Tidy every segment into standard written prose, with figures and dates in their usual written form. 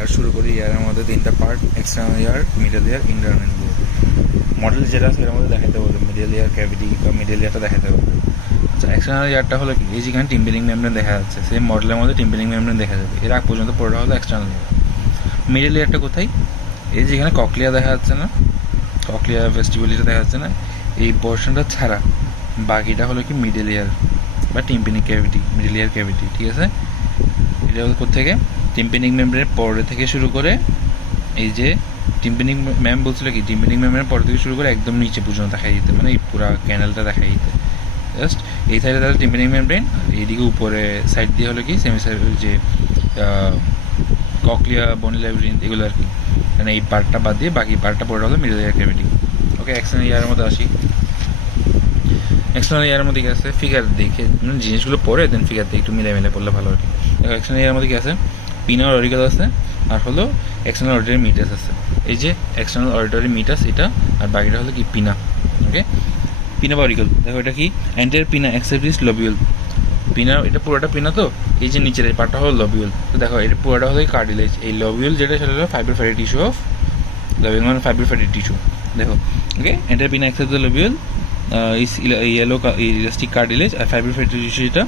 ইয়ার শুরু করি। ইয়ারের মধ্যে তিনটা পার্ট: এক্সটার্নাল ইয়ার, মিডল ইয়ার, ইন্টারনাল ইয়ার। মডেল যেটা আছে এর মধ্যে দেখাতে বলবে মিডল ইয়ার ক্যাভিটি বা মিডল ইয়ারটা দেখাতে বলবে। আচ্ছা, এক্সটার্নাল ইয়ারটা হলো কি, এই যেখানে টিম্পেনিং মেমব্রেন দেখা যাচ্ছে, সেই মডেলের মধ্যে টিম্পেনিং মেমব্রেন দেখা যাবে। এর আগ পর্যন্ত পুরোটা হলো এক্সটার্নাল ইয়ার। মিডল ইয়ারটা কোথায়? এই যেখানে ককলিয়া দেখা যাচ্ছে না, ককলিয়া ভেস্টিবুলিটা দেখা যাচ্ছে না, এই পোর্শনটা ছাড়া বাকিটা হলো কি মিডল ইয়ার বা tympanic cavity, middle ear cavity. ঠিক আছে, এটা হলো কোথেকে? টিম্পেনিক মেমব্রেনের পরে থেকে শুরু করে, এই যে টিম্পেনিক ম্যাম বলছিল কি, টিম্পেনিক মেমব্রেনের পর থেকে শুরু করে একদম নিচে পর্যন্ত দেখাই দিতে, মানে এই পুরো ক্যানেলটা দেখাই দিতে। জাস্ট এই সাইডে তাহলে টিম্পেনিক মেমব্রেন, এইদিকে উপরে সাইড দিয়ে হলো কি সেমিসাইড, যে ককলিয়া, বনি ল্যাবিরিন্থ, এগুলো আর কি। মানে এই পার্টটা বাদ দিয়ে বাকি পার্টটা পড়ে হলো মিডল ইয়ার ক্যাভিটি। ওকে, এক্সটার্নাল ইয়ারের মধ্যে আসি। এক্সটার্নাল ইয়ারের মধ্যে কি আছে? ফিগার দেখে জিনিসগুলো পড়ে দেন ফিগার দিয়ে একটু মিলে পড়লে ভালো আর কি। দেখো, এক্সটার্নাল ইয়ারের মধ্যে কি আছে? পিনার অরিকাল আছে, আর হলো এক্সটার্নাল অডিটরি মিটাস আছে। এই যে এক্সটার্নাল অডিটরি মিটাস এটা, আর বাকিটা হলো কি পিনা। ওকে, পিনা বা অরিকাল। দেখো এটা কি? অ্যান্টেরিয়র পিনা এক্সেপ্টিস লবিউল। পিনা, এটা পুরোটা পিনা, তো এই যে নিচের এই পার্টটা হলো লবিউল। তো দেখো এটা পুরোটা হলো কার্টিলেজ। এই লবিউল যেটা সেটা হলো fibre fatty tissue of lobule, মানে ফাইবার ফ্যাটি টিস্যু। দেখো, okay, anterior pinna except the lobule is yellow elastic cartilage, আর ফাইবার ফ্যাটি টিস্যু এটা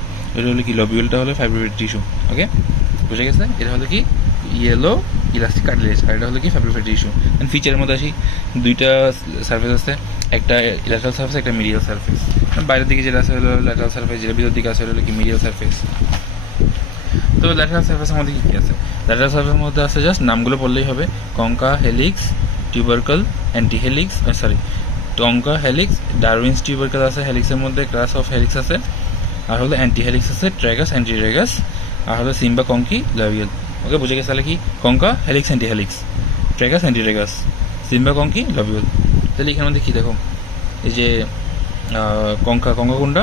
হলো কি লবিউলটা হলো ফাইবার ফ্যাটি টিস্যু। ওকে, বুঝে গেছে? এটা হলো কি ইয়েলো ইলাস্টিক কার্টিলেজ, আর এটা হলো কি ফাইবার ফ্যাটি টিস্যু। এন্ড ফিচারের মধ্যে আসি, দুইটা সার্ফেস আছে, একটা ল্যাটারাল সার্ফেস, একটা মিডিয়াল সার্ফেস। বাইরের দিকে যেটা আছে হলো ল্যাটারাল সার্ফেস, যেটা ভিতর দিকে আছে হলো কি মিডিয়াল সার্ফেস। তো ল্যাটারাল সার্ফেসের মধ্যে কী কী আছে? ল্যাটারাল সার্ফেসের মধ্যে আছে জাস্ট নামগুলো পড়লেই হবে: concha, helix, tubercle, anti helix, টঙ্কা, হেলিক্স, ডারউইনস টিউবারকল আছে হেলিক্সের মধ্যে, ক্লাস অফ হেলিক্স আছে, আর হলো অ্যান্টি হেলিক্স আছে, ট্র্যাগাস, অ্যান্টি ট্র্যাগাস, আর হলো সিম্বা, কঙ্কি, লাভিয়াল। ওকে, বুঝে গেছে তাহলে কি? Concha, helix, anti helix, tragus, anti tragus, cymba, conchae, লাভিয়াল। তাহলে এখানে মধ্যে কী দেখো, এই যে কঙ্কা কোনটা?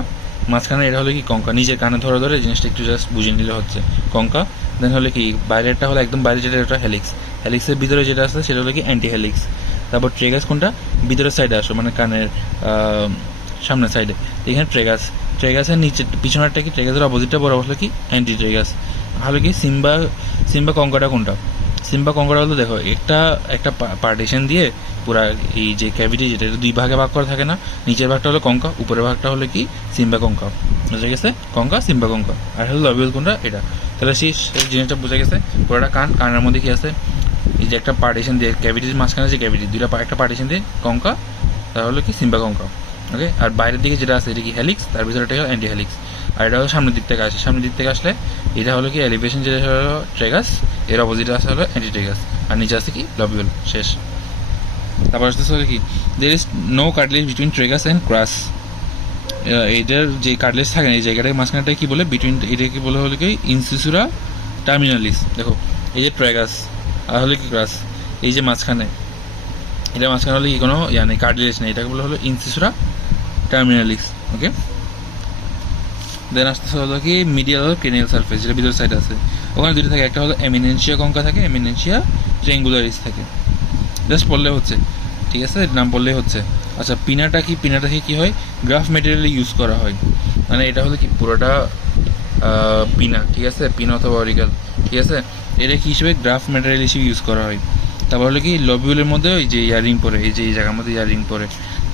মাঝখানে এটা হলো কি কঙ্কা, নিজের কানে ধরে ধরে জিনিসটা একটু জাস্ট বুঝে নিলে হচ্ছে কঙ্কা। দেন হলো কি বাইরেরটা হলো একদম বাইরে যেটা, এটা হেলিক্স। হেলিক্সের ভিতরে যেটা আছে সেটা হলো কি অ্যান্টি হেলিক্স। তারপর ট্রেগাস কোনটা? ভিতরের সাইডে আসো, মানে কানের সামনের সাইডে, এখানে ট্রেগাসের নিচে পিছনেরটা কি, ট্রেগাসের অপোজিটটা বরাবর হলো কি অ্যান্টি ট্রেগাস। হলো কি সিম্বা কঙ্কাটা কোনটা? সিম্বা কঙ্কাটা হলো, দেখো একটা পার্টিশন দিয়ে পুরা এই যে ক্যাভিটি, যেটা দুই ভাগে ভাগ করা থাকে না, নিচের ভাগটা হলো কঙ্কা, উপরের ভাগটা হলো কি সিম্বা কঙ্কা। বুঝে গেছে? কঙ্কা, সিম্বা কঙ্কা। আর হলো লবিউল কোনটা? এটা। তাহলে সেই জিনিসটা বুঝে গেছে। পুরোটা কানের মধ্যে কি আছে? এই যে একটা পার্টিশন দিয়ে, ক্যাভিটির মাঝখানে যে ক্যাভিটি, একটা পার্টিশন দিয়ে কঙ্কা, তার হলো কি সিম্বা কঙ্কা। ওকে, আর বাইরের দিকে যেটা আছে এটা কি হেলিক্স, তার ভিতরে এটা হলো অ্যান্টি হেলিক্স। আর এটা হলো সামনের দিক থেকে আসে, সামনের দিক থেকে আসলে এটা হলো কি এলিভেশন, যেটা হলো ট্রেগাস, এর অপোজিটে আসে হলো অ্যান্টি ট্রেগাস, আর নিচে আছে কি লবিউল। শেষ। তারপর আসতেছে হলো কি, there is no cartilage between tragus and crus. এটার যে কার্টিলেজ থাকে না, এই জায়গাটাকে মাঝখানটাকে কি বলে? বিটুইন, এটাকে বলে হলো কি ইনসিসুরা টার্মিনালিস। দেখো, এই যে ট্রেগাস আর হলো কি ক্রাস, এই যে মাঝখানে, এটা মাঝখানে হলে কি কোনো নেই, কার্টিলেজ নেই, এটাকে বলে হলো ইনসিসুরা টার্মিনালিস। ওকে, দেন আসতেছে হলো কি মিডিয়াল ক্রেনিয়াল সার্ফেস, যেটা ভিতর সাইড আছে। ওখানে দুটো থাকে, একটা হলো এমিনেন্সিয়া কঙ্কা থাকে, এমিনেন্সিয়া ট্রেঙ্গুলারিস থাকে। জাস্ট পড়লে হচ্ছে, ঠিক আছে, নাম পড়লেই হচ্ছে। আচ্ছা, পিনাটা কি হয়? গ্রাফ মেটেরিয়াল ইউজ করা হয়, মানে এটা হলো কি পুরোটা পিনা, ঠিক আছে, পিনা অথবা অরিকাল, ঠিক আছে, এটা কি হিসেবে গ্রাফ মেটেরিয়াল হিসেবে ইউজ করা হয়। তারপর হলো কি লবিউলের মধ্যে ওই যে ইয়ারিং পরে, এই যে এই জায়গার মধ্যে ইয়ারিং পরে।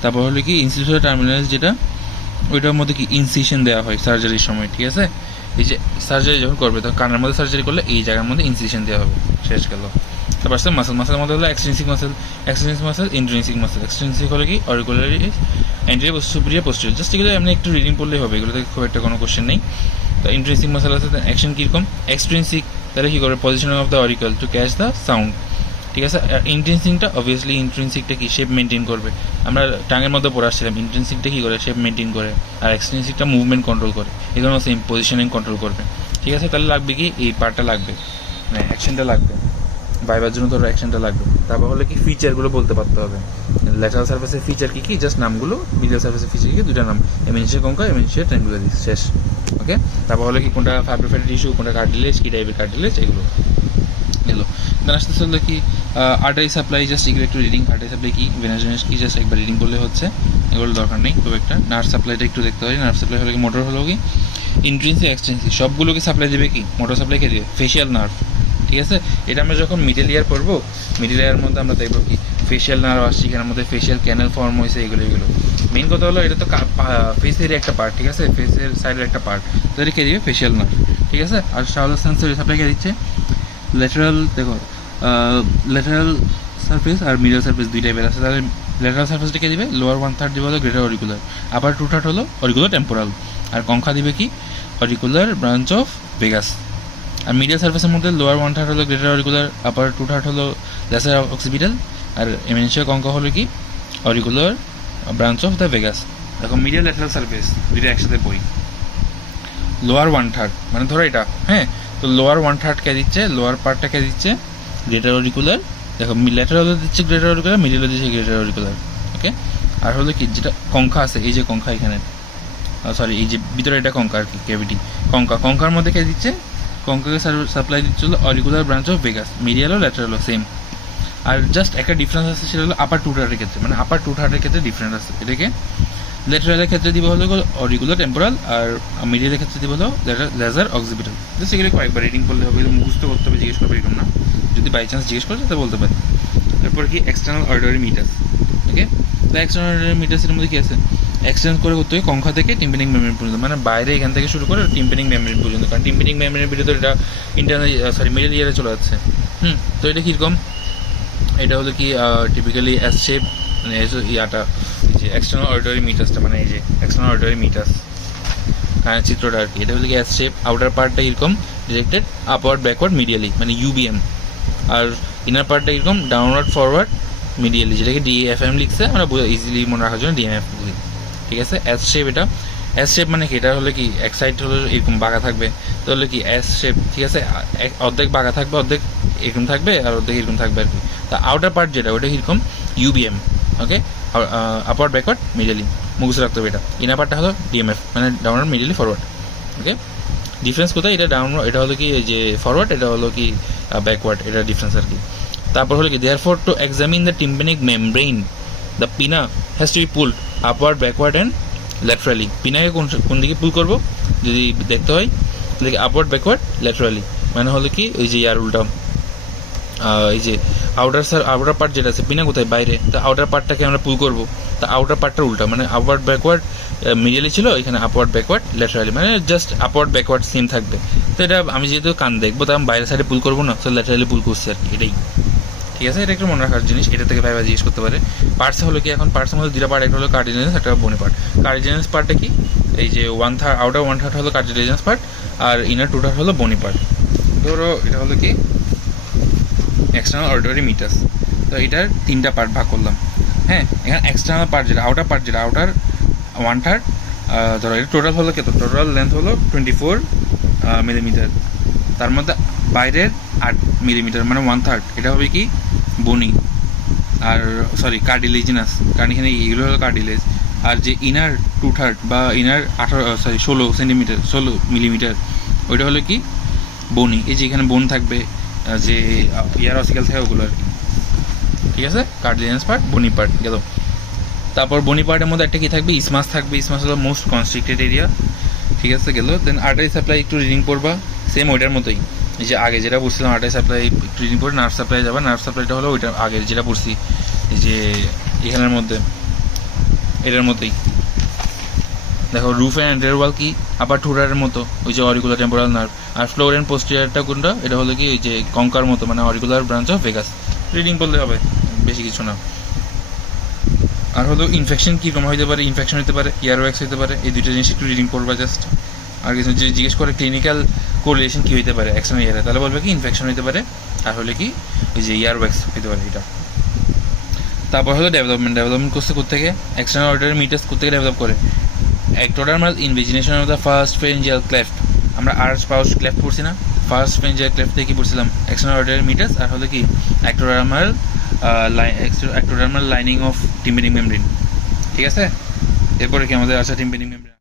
তারপর হলো কি ইনসিসুরা টার্মিনালিস, যেটা ওইটার মধ্যে কি ইনসিশন দেওয়া হয় সার্জারির সময়, ঠিক আছে। এই যে সার্জারি যখন করবে, তখন কানের মধ্যে সার্জারি করলে এই জায়গার মধ্যে ইনসিশন দেওয়া হবে। শেষ গেল। তারপর আসছে মাসেলের মধ্যে হলো extrinsic muscle, intrinsic muscle. Extrinsic হলো কি অরিকুলারি, অ্যান্টেরিয়র, সুপিরিয়র, পোস্টেরিয়র। জাস্ট এগুলো এমনি একটু রিডিং পড়লেই হবে, এগুলোতে খুব একটা কোনো কোশ্চেন নেই। তো ইন্ট্রিনসিক মাসেল আছে, অ্যাকশন কীরকম? এক্সট্রিনসিক, তাহলে কী করবে? Positioning of the oracle to catch the sound, ঠিক আছে। আর ইন্ট্রিনসিকটা অবভিয়াসলি, ইন্ট্রিনসিকটা কি শেপ মেনটেন করবে। আমরা টাঙের মধ্যে পড়ে আসছিলাম, ইন্ট্রিনসিকটা কী করে? শেপ মেনটেন করে। আর এক্সট্রিনসিকটা মুভমেন্ট কন্ট্রোল করে, এগুলো সেম পজিশনিং কন্ট্রোল করবে, ঠিক আছে। তাহলে লাগবে কি এই পার্টটা লাগবে, মানে অ্যাকশনটা লাগবে, ভাইবার জন্য তোর অ্যাকশনটা লাগবে। তারপর হলে কি ফিচারগুলো বলতে পারতে হবে। ল্যাটারাল সার্ফেসের ফিচার কী কী? জাস্ট নামগুলো। মিডিয়াল সার্ফেসের ফিচার কি? দুটা নাম, এমিনেন্সিয়া কঙ্কা, এমিনেন্সিয়া ট্রেঙ্গুলারিস। শেষ। ওকে, তারপর হলে কি কোনটা ফাইবার ফ্যাটি টিস্যু, কোনটা কার্টিলেজ, কী টাইপের কার্টিলেজ, এগুলো এলো। দেন আসতে হলো কি আর্টারি সাপ্লাই, জাস্ট এগুলো একটু রিডিং। আর্টারি সাপ্লাই কি, ভেনাস কি, জাস্ট একবার রিডিং করলে হচ্ছে, এগুলো দরকার নেই খুব একটা। নার্ভ সাপ্লাইটা একটু দেখতে পারি। নার্ভ সাপ্লাই হলো কি, মোটর হলো কি ইন্ট্রিনসিক, এক্সট্রিনসিক, সবগুলোকে সাপ্লাই দেবে কি? মোটর সাপ্লাই কে দেবে? ফেশিয়াল নার্ভ, ঠিক আছে। এটা আমরা যখন মিডল ইয়ার করবো, মিডল ইয়ারের মধ্যে আমরা দেখবো কি ফেশিয়াল নার্ভ আসছে, এখানের মধ্যে ফেশিয়াল ক্যানেল ফর্ম হয়েছে, এগুলো মেইন কথা হলো এটা তো ফেসের একটা পার্ট, ঠিক আছে, ফেসের সাইডের একটা পার্ট, তো এটা কে দিবে ফেশিয়াল নার্ভ, ঠিক আছে। আর তাহলে সেন্সরি সাপ্লাই কে দিচ্ছে ল্যাটারাল, দেখো ল্যাটারাল সারফেস আর মিডল সারফেস দুই টাইপের আছে। তাহলে ল্যাটারাল সারফেসটা কে দিবে লোয়ার 1/3 দিবে হলো গ্রেটার অরিকুলার, আপার 2/3 হলো অরিকুলার টেম্পোরাল, আর কঙ্কা দিবে কি অরিকুলার ব্রাঞ্চ অফ ভেগাস। আর মিডিয়াল সার্ফেসের মধ্যে লোয়ার 1/3 হলো গ্রেটার অরিকুলার, আপার 2/3 হলো লেসার অক্সিপিটাল, আর এমেনশিয়া কঙ্কা হলো কি auricular branch of the vagus. দেখো মিডিয়াল ল্যাটারাল সার্ফেস দুইটা একসাথে পড়ি, লোয়ার 1/3 মানে ধরো এটা, হ্যাঁ, তো লোয়ার 1/3 কে দিচ্ছে, লোয়ার পার্টটা কে দিচ্ছে গ্রেটার অরিকুলার, দেখো ল্যাটারাল দিচ্ছে গ্রেটার অরিকুলার, মিডিয়াল দিচ্ছে গ্রেটার অরিকুলার, ওকে। আর হলো কি যেটা কঙ্কা আছে, এই যে কঙ্কা এখানে, সরি এই যে ভিতরে এটা কঙ্কা আর কি ক্যাভিটি, কঙ্কার মধ্যে কে দিচ্ছে, কঙ্কাকে সাপ্লাই দিচ্ছিল auricular branch of vagus, medial ও ল্যাটারাল সেম। আর জাস্ট একটা ডিফারেন্স আছে, সেটা হলো আপার 2/3 ক্ষেত্রে, মানে আপার 2/3 ক্ষেত্রে ডিফারেন্স আছে। এটাকে ল্যাটারালের ক্ষেত্রে দিব হলো অরিকুলার টেম্পোরাল, আর মিডিয়ালের ক্ষেত্রে দিব হলো লেজার অক্সিপিটাল। জাস্ট এগুলো কয়েকবার রিডিং করলে হবে, মুখস্থ করতে হবে, জিজ্ঞেস করবে এরকম না, যদি বাই চান্স জিজ্ঞেস করে তাহলে বলতে পারে। তারপর কি এক্সটার্নাল অরিটরি মিটাস, ওকে। তো এক্সটার্নাল অরিটরি মিটাসের মধ্যে কি আছে, এক্সটেন্ড করে করতে হয় কঙ্কা থেকে টিম্পেনিক মেমব্রেন পর্যন্ত, মানে বাইরে এখান থেকে শুরু করে টিম্পেনিক মেমব্রেন পর্যন্ত, কারণ টিম্পেনিক মেমব্রেনের ভিতরে এটা ইন্টারনাল মিডল ইয়ারে চলে যাচ্ছে। তো এটা কীরকম, এটা হলো কি টিপিক্যালি এস শেপ, মানে ইয়াটা যে এক্সটার্নাল অরিটরি মিটাসটা, মানে এই যে এক্সটার্নাল অরিটরি মিটাস চিত্রটা আর কি, এটা হলো কি এস শেপ, আউটার পার্টটা এরকম ডিরেক্টেড আপওয়ার্ড ব্যাকওয়ার্ড মিডিয়ালি মানে ইউবিএম, আর ইনার পার্টটা এরকম ডাউনওয়ার্ড ফরওয়ার্ড মিডিয়ালি, যেটাকে ডিএফএম লিখছে, আমরা ইজিলি মনে রাখার জন্য ডিএমএফ লিখি, ঠিক আছে। এস শেপ, এটা এস শেপ মানে কি, এটা হলো কি এক সাইড হলো এরকম বাঁকা থাকবে, তো হলো কি এস শেপ, ঠিক আছে, অর্ধেক বাঁকা থাকবে, অর্ধেক এরকম থাকবে, আর অর্ধেক এরকম থাকবে আর কি। তা আউটার পার্ট যেটা ওটা এরকম ইউবিএম, ওকে, আপওয়ার্ড ব্যাকওয়ার্ড মিডিয়ালি, মুখস্থ রাখতে হবে এটা। ইনার পার্টটা হলো ডিএমএফ মানে ডাউনওয়ার্ড মিডিয়ালি ফরওয়ার্ড, ওকে। ডিফারেন্স কোথায়, এটা ডাউনওয়ার্ড, এটা হলো কি যে ফরওয়ার্ড, এটা হলো কি ব্যাকওয়ার্ড, এটা ডিফারেন্স আর কি। তারপর হলো কি therefore to examine the tympanic membrane the pinna has to be pulled upward backward and laterally. পিনাকে কোন দিকে পুল করবো যদি দেখতে হয়, দেখি আপওয়ার্ড ব্যাকওয়ার্ড ল্যাটারালি, মানে হলো কি ওই যে ইয়ার উল্টা, এই যে আউটার পার্ট যেটা আছে পিনা কোথায় বাইরে, তা আউটার পার্টটাকে আমরা পুল করবো, তা আউটার পার্টটা উল্টা, মানে আপওয়ার্ড ব্যাকওয়ার্ড মিডিয়ালি ছিল, এখানে আপওয়ার্ড ব্যাকওয়ার্ড ল্যাটারালি, মানে জাস্ট আপওয়ার্ড ব্যাকওয়ার্ড সেম থাকবে। তো এটা আমি যেহেতু কান দেখবো, তা আমি বাইরের সাইডে পুল করবো না, তো ল্যাটারালি পুল করছি আর কি, এটাই, ঠিক আছে। এটা একটু মনে রাখার জিনিস, এটা থেকে ভাইবা জিজ্ঞেস করতে পারে। পার্টস হলো কি, এখন পার্টসের মধ্যে দুটা পার্ট, একটা হলো কার্ডিলেজেন্স, একটা বনি পার্ট। কার্ডিলেজেন্স পার্টটা কি, এই যে 1/3 আউটার 1/3 হলো কার্ডিলেজেন্স পার্ট, আর ইনার 2/3 হলো বনি পার্ট। ধরো এটা হলো কি এক্সটার্নাল অরিটরি মিটাস, তো এটার 3টা পার্ট ভাগ করলাম, হ্যাঁ। এখানে এক্সটার্নাল পার্ট যেটা আউটার 1/3, ধরো এটা টোটাল হলো কত, টোটাল লেন্থ হলো 24 মিলিমিটার, তার মধ্যে বাইরের 8 মিলিমিটার মানে 1/3, এটা হবে কি বনি, আর সরি কার্ডিলেজিনাস, কারণ এখানে এগুলো হলো কার্ডিলেজ। আর যে ইনার 2/3 বা ইনার 16 সেন্টিমিটার 16 মিলিমিটার, ওইটা হলো কি বনি, এই যে এখানে বোন থাকবে, যে ইয়ার অসিক্যাল থাকে ওগুলো আর কি, ঠিক আছে। কার্ডিলেজিনাস পার্ট, বনি পার্ট গেল। তারপর বনি পার্টের মধ্যে একটা কি থাকবে, ইসমাস থাকবে, ইসমাস হলো মোস্ট কনস্ট্রিক্টেড এরিয়া, ঠিক আছে গেল। দেন আর্টারি সাপ্লাই একটু রিডিং পড়বা, সেম ওইটার মতোই, এই যে আগে যেটা পড়ছিলাম আর্টারি সাপ্লাই একটু রিডিং পড়ে, নার্ভ সাপ্লাই যাবে, নার্ভ সাপ্লাইটা হলো ওইটা আগে যেটা পড়ছি, এই যে এখানের মধ্যে এটার মতোই। দেখো রুফ অ্যান্ড এন্টারিয়র ওয়াল কি আপার 2/3 মতো, ওই যে অরিকুলার টেম্পোরাল নার্ভ। আর ফ্লোর অ্যান্ড পোস্টেরিয়রটা কোনটা, এটা হলো কি ওই যে কঙ্কার মতো, মানে auricular branch of vagus. Reading করলে হবে, বেশি কিছু না। আর হলো ইনফেকশন কীরকম হতে পারে, ইনফেকশন হতে পারে, ইয়ারওয়াক্স হতে পারে, এই দুটো জিনিস একটু রিডিং করবা জাস্ট। আর কিছু যদি জিজ্ঞেস করে ক্লিনিক্যাল কোরিলেশন কী হতে পারে এক্সটার্নাল ইয়ারে, তাহলে বলবে কি ইনফেকশন হতে পারে, আর হলে কি ওই যে ইয়ারওয়াক্স হতে পারে এটা। তারপর হলো ডেভেলপমেন্ট করছে কোথেকে, এক্সটার্নাল অরিটরি মিটাস কোথেকে ডেভেলপ করে, ectodermal invagination of the first pharyngeal cleft, আমরা আর্চ পাউচ ক্লেফট পড়ছি না, ফার্স্ট pharyngeal cleft থেকে কি পড়ছিলাম, এক্সটার্নাল অরিটরি মিটাস, আর হলো কি ectodermal lining of tympanic membrane, ঠিক আছে। এরপরে কি আমাদের আছে টিম্পেনিক মেমব্রেন।